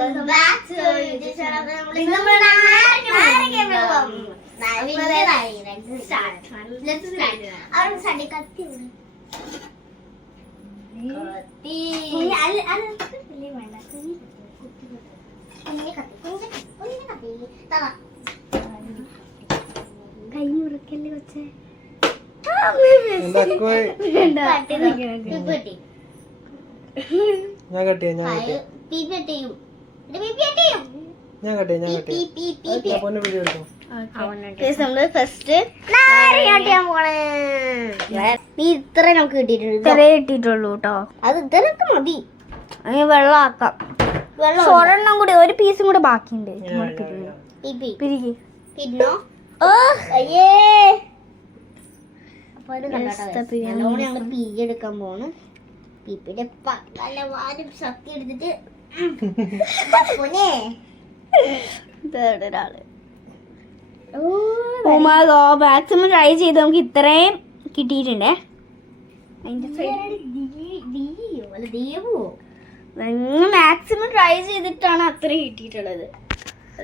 Welcome back to YouTube channel. നമ്മൾ കൈ മുറിക്കല്ലേ കൊച്ചേ. ഞാൻ കട്ടിയ ഫസ്റ്റ് ഇത്ര നമുക്ക് കിട്ടിയിട്ടുള്ളൂ കേട്ടോ. അത് ഇത്രയൊക്കെ മതി. വെള്ളം ആക്കാം. ഒരെണ്ണം കൂടി, ഒരു പീസും കൂടെ ബാക്കിയുണ്ട്. പിന്നോ അയ്യേ ഞങ്ങൾ പിരിയെടുക്കാൻ പോണ്. പിപ്പിന്റെ പലവാരും ശക്തി എടുത്തിട്ട് മാക്സിമം ട്രൈ ചെയ്ത് നമുക്ക് ഇത്രയും കിട്ടിയിട്ടുണ്ടേ. മാക്സിമം ട്രൈ ചെയ്തിട്ടാണ് അത്ര കിട്ടിയിട്ടുള്ളത്.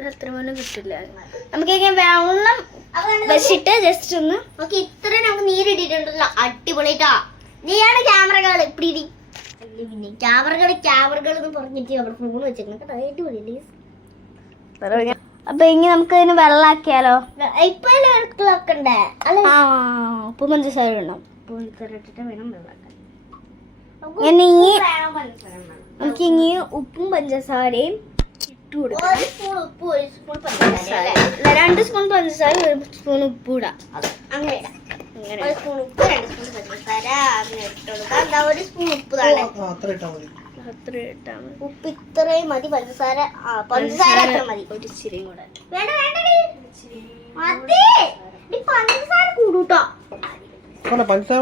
അത്ര പോലും കിട്ടില്ല. നമുക്ക് വെള്ളം വെച്ചിട്ട് ജസ്റ്റ് ഒന്ന് ഓക്കെ. ഇത്ര നമുക്ക് നീരിട്ടിട്ടുണ്ടല്ലോ, അടിപൊളിട്ടാ. നീയാണ് ക്യാമറകൾ ഇപ്പിടി പിന്നെ ക്യാമറകൾ എന്ന് പറഞ്ഞിട്ട് അവിടെ ഫോൺ വെച്ചേക്കുന്നത് അടിപൊളി. അപ്പൊ ഇനി നമുക്ക് ഇതിന് വെള്ളാക്കിയാലോ? ഇപ്പൊ വെള്ളാക്കണ്ടേ? ഉപ്പും പഞ്ചസാര ഇടണം. ഉപ്പ് പഞ്ചസാര ഇട്ടിട്ട് വേണം വെള്ളാക്കാൻ. നമുക്ക് ഇനി ഉപ്പും പഞ്ചസാരയും ഇട്ട് കൊടുക്കാം. 2 സ്പൂൺ പഞ്ചസാര 1 സ്പൂൺ ഉപ്പ് ഇടാം. അങ്ങനെ ഇടാം. 1 സ്പൂൺ ഉപ്പ് 2 സ്പൂൺ പഞ്ചസാര അങ്ങനെ ഇട്ട് കൊടുക്കാം. 1 സ്പൂൺ ഉപ്പ് ഉപ്പ് ഇത്രയും മതി. പഞ്ചസാര അത്ര മതി. ഒരു ഇച്ചിരി കൂടെ വേണ്ട. പഞ്ചസാര കൂടൂട്ടോ. പഞ്ചസാര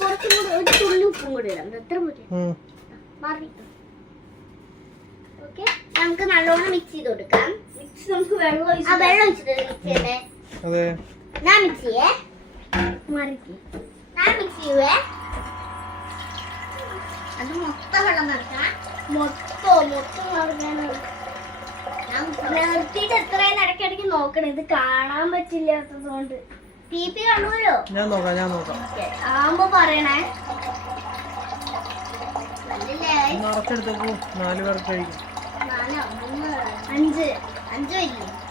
കുറച്ചും കൂടെ ഒരു തുള്ളി ഉപ്പും കൂടെ ഇടാം. എത്ര മതി? ഓക്കെ. നമുക്ക് നല്ലോണം മിക്സ് ചെയ്ത് കൊടുക്കാം. നമുക്ക് വെള്ളം ഒഴിച്ചിട്ട് മിക്സ് ചെയ്യണ്ടേ? ഞാൻ മിക്സ് ചെയ്യേ. ഞാൻ മിക്സ് ചെയ്യുവേ. അത് മൊത്തം വെള്ളം നടക്കാം. മൊത്തം നിർത്തിയിട്ട് എത്രയും ഇടയ്ക്കിടയ്ക്ക് നോക്കണം. ഇത് കാണാൻ പറ്റില്ലാത്തത് കൊണ്ട്. പി കാണുമല്ലോ. ഞാൻ നോക്കാം. ആവുമ്പോ പറയണേ. 4 പേർക്ക് 5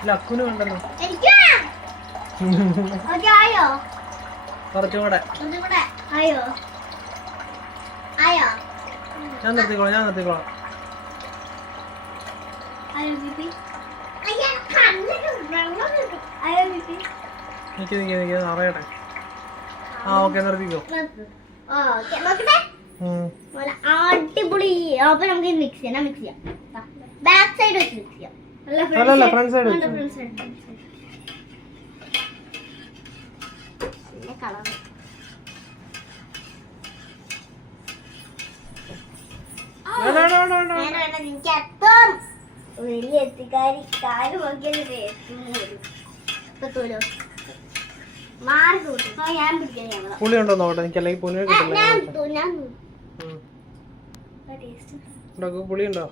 ലക്കുന് വേണ്ടല്ലോ. ആയോ? കുറച്ചുകൂടെ ആയോ? ഞാൻ നിർത്തിക്കോളാം. അറിയട്ടെ. ഓക്കെ നിർത്തിക്കോ. അടിപൊളി. അപ്പൊ നമുക്ക് മിക്സ് ചെയ്യാം. ബാക്ക് സൈഡ് വെച്ച് മിക്സ് ചെയ്യാം. അല്ലല്ല ഫ്രണ്ട് സൈഡ്. വലിയ എത്തിക്കാരി കാല് നോക്കിയാലോ മാറി ഞാൻ പിടിക്കാൻ. പുളി ഉണ്ടോ നോക്കട്ടെ. എനിക്ക് അല്ലെങ്കിൽ പുളി പുളി ഉണ്ടോ?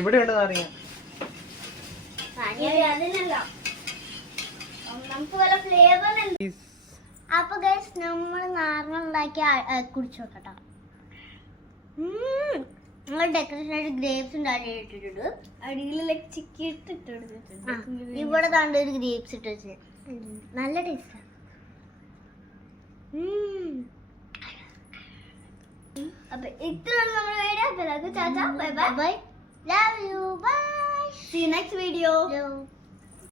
ഇവിടെ ഉണ്ട് നാരങ്ങ. അപ്പൊ ഗൈസ് നമ്മൾ നാരങ്ങ ഉണ്ടാക്കി കുടിച്ചു നോക്കട്ടോ. നമ്മൾ ഡെക്കറേഷൻ ആയിട്ട് ഗ്രേപ്സ് ഉണ്ടാക്കിയിട്ടുണ്ട്. അടിയിൽ ചിക്കി ഇട്ടിട്ടുണ്ട്. ഇവിടെ താണ്ട് ഒരു ഗ്രേപ്സ് ഇട്ട് വെച്ച് നല്ല ടേസ്റ്റാ. അപ്പൊ ഇത്രയാണ് നമ്മുടെ വീഡിയോ. അപ്പൊ എല്ലാവർക്കും tata, bye bye, love you, bye, see you next video.